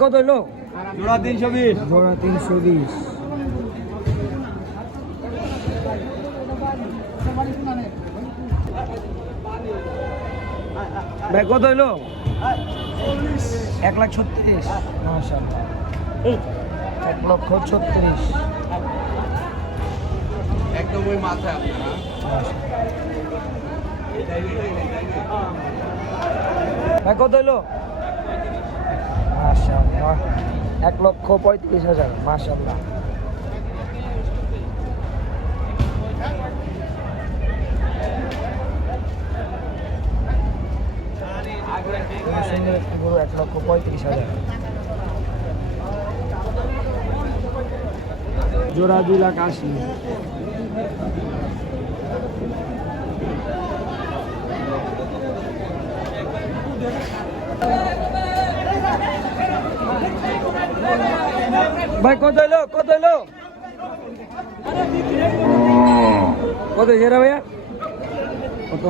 কত হইল জোড়া তিনশো বিশ। জোড়া তিনশো বিশ। ভাই কত হইল এক লাখ ছত্রিশ। মাশাআল্লাহ। এক লক্ষ ছত্রিশ। একদম ওই মাথায় আপনারা ভাই কত হইল এক লক্ষ পঁয়ত্রিশ হাজার গরু এক লক্ষ পঁয়ত্রিশ হাজার। জোড়া দুই লাখ আশি। ভাই কত হইল কত হইল কত হিরা ভাইয়া কত